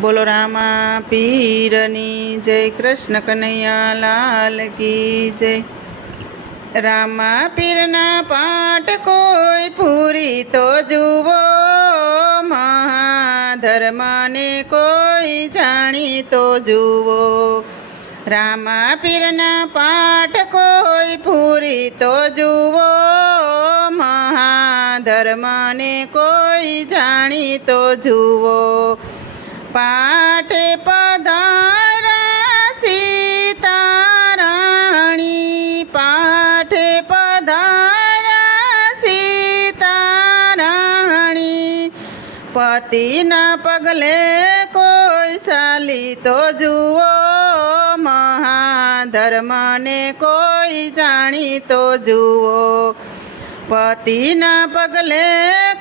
બોલો રામા પીરની જય કૃષ્ણ કનૈયા લાલ કી જય રામા પીરના પાઠ કોઈ પૂરી તો જુઓ મહાધર્મને કોઈ જાણી તો જુઓ રામા પીરના પાઠ કોઈ પૂરી તો જુઓ મહાધર્મને કોઈ જાણી તો જુઓ પાઠે પધારા સીતારાણી પાઠે પધારા સીતારાણી પતિના પગલે કોઈ ચાલી તો જુઓ મહાધર્મને કોઈ જાણી તો જુઓ પતિના પગલે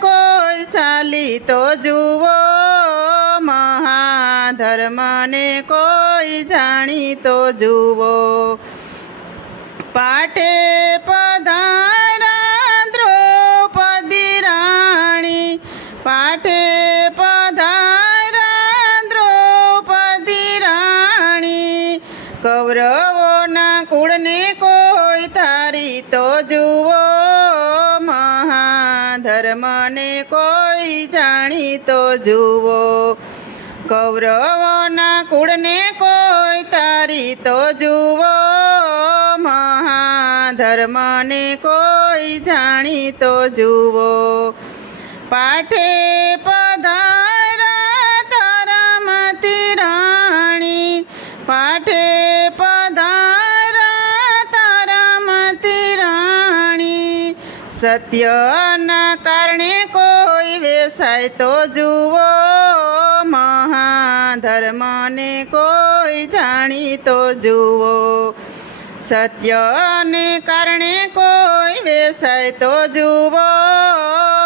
કોઈ ચાલી તો જુઓ મહાધર્મને કોઈ જાણી તો જુઓ. પાટે પધારા દ્રૌપદી રાણી પાઠે પધારા દ્રૌપદી રાણી. કૌરવોના કુળને કોઈ તારી તો જુઓ. મહાધર્મને કોઈ જાણી તો જુઓ. કૌરવોના કુળને કોઈ તારી તો જુઓ. મહાધર્મને કોઈ જાણી તો જુઓ. પાઠે પધારા તારામતી રાણી. પાઠે પધારા તારામતી રાણી. સત્યના કારણે કોઈ વેસાય તો જુઓ. મહાધર્મને કોઈ જાણી તો જુઓ સત્યને કારણે કોઈ વેસાય તો જુઓ.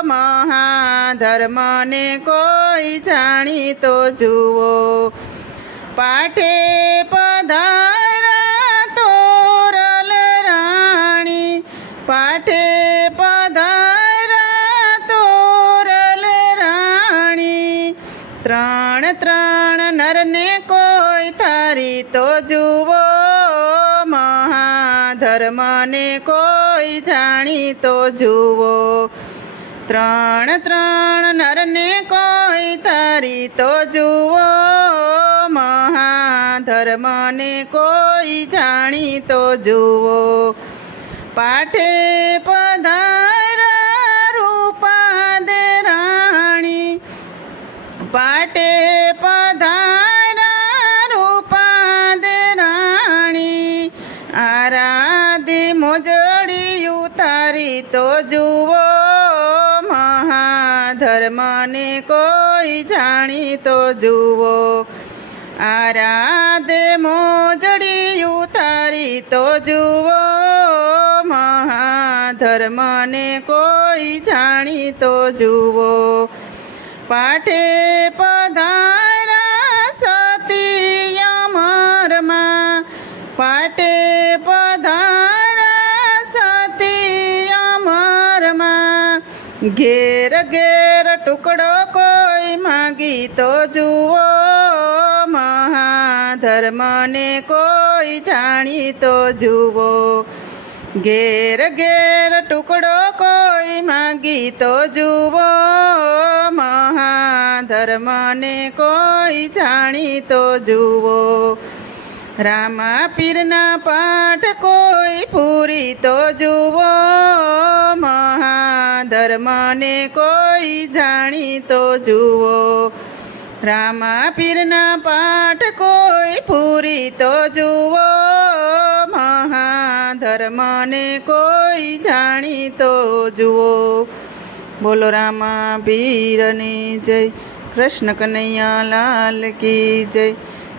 મહાધર્મને કોઈ જાણી તો જુઓ. પાઠે પધારા ત્રણ ત્રણ નરને કોઈ તારી તો જુઓ મહાધર્મને કોઈ જાણી તો જુઓ ત્રણ ત્રણ નરને કોઈ તારી તો જુઓ મહાધર્મને કોઈ જાણી તો જુઓ પાઠે મહાધર્મને કોઈ જાણી તો જુઓ આરાધે મોજડી ઉતારી તો જુઓ મહાધર્મને કોઈ જાણી તો જુઓ પાઠે પધારા સતી અમરમાં પાઠે પધારા સતી અમરમાં ઘેર ઘેર ટુકડો કોઈ માગી તો જુઓ મહાધર્મને કોઈ જાણી તો જુઓ ઘેર ઘેર ટુકડો કોઈ માગી તો જુઓ મહાધર્મને કોઈ જાણી તો જુઓ રામા પીરના પાઠ કોઈ પૂરી તો જુઓ. મહાધર્મને કોઈ જાણી તો જુઓ. રામા પીરના પાઠ કોઈ પૂરી તો જુઓ. મહાધર્મને કોઈ જાણી તો જુઓ. બોલો રામા પીરની જય. કૃષ્ણ કનૈયા લાલ કી જય.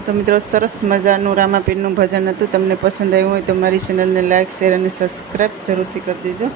તો મિત્રો સરસ મજાનું રામાપીરનું ભજન હતું. તમને પસંદ આવ્યું હોય તો મારી ચેનલને લાઇક શેર અને સબસ્ક્રાઈબ જરૂરથી કરી દેજો.